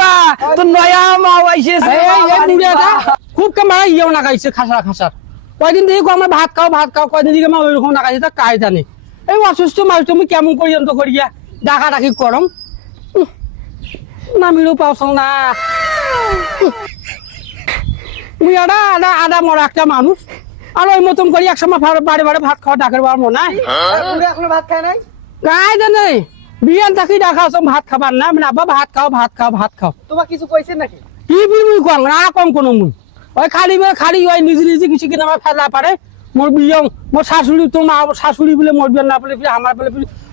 বা তোর নয়া মা আইছে খুব কামাই ইয়েও নাগাইছে খাসার খাসার কয়দিন থেকে আমার ভাত খাও কয়দিন থেকে মা ওইরকম নাগাইছে তা কাই জানে এই অসুস্থ মানুষ তুমি কেমন করি অন্ত করিয়া ডাকা ডাকি করম নামিলেও পাওছ না মুই আদা মরা একটা মানুষ আর ওই মতন করি একসময় বাড়ি বাড়ি ভাত খাওয়া ডাকের বার মনে হয় এখনো ভাত খায় নাই গায়ে জানে বিয়ান থাকি ডাকা ভাত খাবার না মানে আব্বা ভাত খাও তোমার কিছু কইছেন নাকি কি মুই কম না কম কোনো মুই ওই খালি ওই নিজে কিছু কিনা আমার ফেলা পারে মোর বিয়ে মোর শাশুড়ি তো মা শাশুড়ি বলে মোর বিয়ে না বলে আমার বলে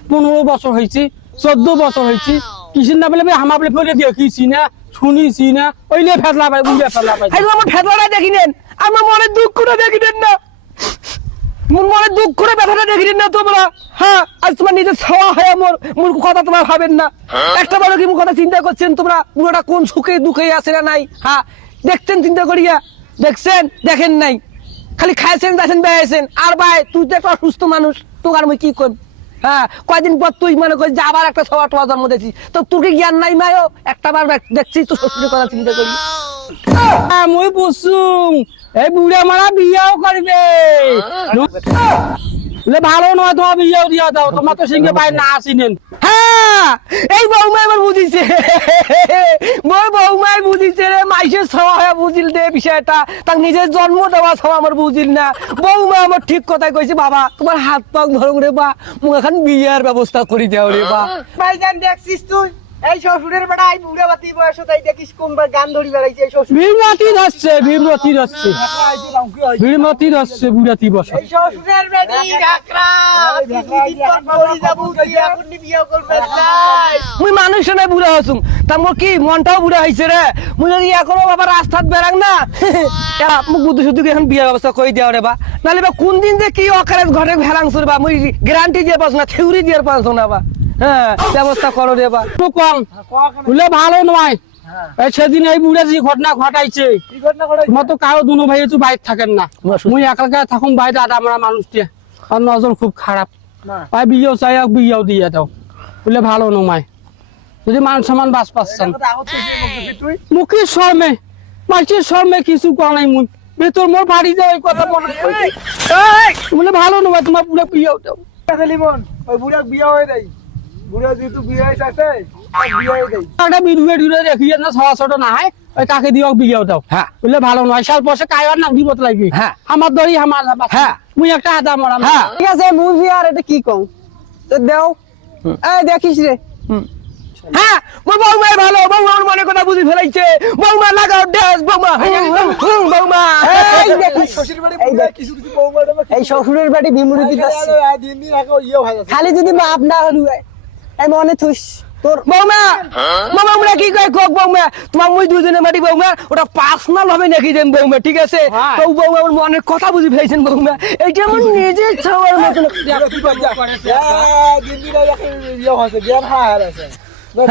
15 বছর হয়েছে 14 বছর হয়েছে কিছু না বলে আমার বলে ফেলে দেখিছি না শুনিছি না ওইলে ফেলা পাই বুঝে ফেলা পাই আমার ফেতলাটা দেখি নেন আমার মনে দুঃখ করে দেখি নেন না মোর মনে দুঃখ করে ব্যথাটা দেখি নেন না তোমরা হ্যাঁ আজ তোমার নিজের ছাওয়া হয় মোর কথা তোমার ভাবেন না একটা বড় কি মোর কথা চিন্তা করছেন তোমরা পুরোটা কোন সুখে দুঃখে আছে না নাই হ্যাঁ দেখছেন চিন্তা করিয়া দেখছেন দেখেন নাই খালি খাইছেন দেখেন বেড়াইছেন আর ভাই তুই তো একটা অসুস্থ মানুষ তোর আমি কি করব হ্যাঁ কয়দিন পর তুই মনে করিস যে আবার একটা ছাওয়া টোয়া জন্ম দিয়েছিস তো তোর কি জ্ঞান নাই মায়ও একটা বার দেখছিস তো শ্বশুরের কথা চিন্তা করি মুই বুঝছুম এই বুড়া মারা বিয়াও করবে ভালো নয় তোমার বিয়াও দিয়া দাও তোমার তো সিংহে পাই না আসিনেন হ্যাঁ এই বৌমা এবার বুঝিছে মোর বৌমাই বুঝিছে রে মাইসের ছাওয়া হয়ে বুঝিল দে বিষয়টা তার নিজের জন্ম দেওয়া ছাওয়া আমার বুঝিল না বৌমা আমার ঠিক কথাই কইছে বাবা তোমার হাত পাক ধরো রে বা মুখ এখন বিয়ার ব্যবস্থা করি দাও রে বা ভাইজান দেখছিস তুই এই শ্বশুরের বেড়া এই বুড়া বাতি বয়স তাই দেখিস কোনবার গান ধরি বেড়াইছে এই শ্বশুর ভীমতি ধরছে বুড়াতি বস এই শ্বশুরের বেড়ি ঢাকরা বলি যাবো তুই এখন বিয়ে করবে চাই মুই মানুষ না বুড়া হসুম তা মোর কি মনটাও বুড়া হইছে রে মুই যদি এখনো বাবা রাস্তাত বেরাং না মুখ বুদ্ধি শুদ্ধি এখন বিয়ে ব্যবস্থা করে দেওয়া রে বা নাহলে বা কোন দিন যে কি অকারে ঘরে ভেলাংছ রে বা মুই গ্যারান্টি দিয়ে পাস না থিওরি দিয়ে পাস না বা হ্যাঁ ব্যবস্থা করো রে বা কম বলে ভালো নয় এই সেদিন এই বুড়া যে ঘটনা ঘটাইছে তোমার তো কারো দুনো ভাই তো বাইরে থাকেন না মুই একা থাকুন বাইরে আদা আমরা মানুষটি আর নজর খুব খারাপ ভাই বিয়েও চাই বিয়েও দিয়ে দাও বলে ভালো নয় যদি মান সম্মান বাস পাচ্ছেন মুখের শর্মে মাসের শর্মে কিছু করা নাই মুই ভেতর মোর বাড়ি যাও ওই কথা মনে বলে ভালো নয় তোমার বুড়া বিয়েও দাও লিমন ওই বুড়া বিয়ে হয়ে দেয় বুড়া যেহেতু বিয়ে হয়েছে আছে বিয়ে হয়ে দেয় একটা বিধুয়ে ঢুলে দেখিয়ে না ছড়া ছোট না হয় ওই কাকে দিও বিয়েও দাও হ্যাঁ বলে ভালো নয় সাল পয়সা কায়বার না দিব লাগবে হ্যাঁ আমার দড়ি আমার হ্যাঁ মুই একটা আদা মরা হ্যাঁ ঠিক আছে মুভি আর এটা কি কম তো দেও এই দেখিস রে হ্যাঁ মোর বৌমাই ভালো বৌমা আমার মনে কথা বুঝি ফেলাইছে বৌমা লাগাও ড্যাস বৌমা বৌমা এই দেখিস শ্বশুর বাড়ি কিছু কিছু বৌমাটা এই শ্বশুরের বাড়ি বিমুরিতি যাচ্ছে দিন দিন আগে ইয়ে হয়ে যাচ্ছে খালি যদি বাপ না হলু এই মনে থুস তোর বৌমা মামা আমরা কি কয় কক বৌমা তোমার মুই দুজনে মাটি বৌমা ওটা পার্সোনাল হবে নাকি দেন বৌমা ঠিক আছে তো বৌমা আমার মনের কথা বুঝি ফেলাইছেন বৌমা এইটা আমার নিজের ছাওয়ার মতন দিন দিন আগে ইয়ে হচ্ছে জ্ঞান হার আছে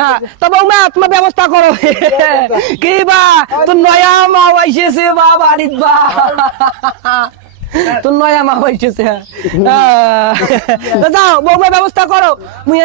হ্যাঁ তো বৌমা তোমার ব্যবস্থা করো কি বা তোর নয়া মা আইসেছে বা বাড়িত বা তোর নয়া মা আইসেছে যাও বৌমা ব্যবস্থা করো মুই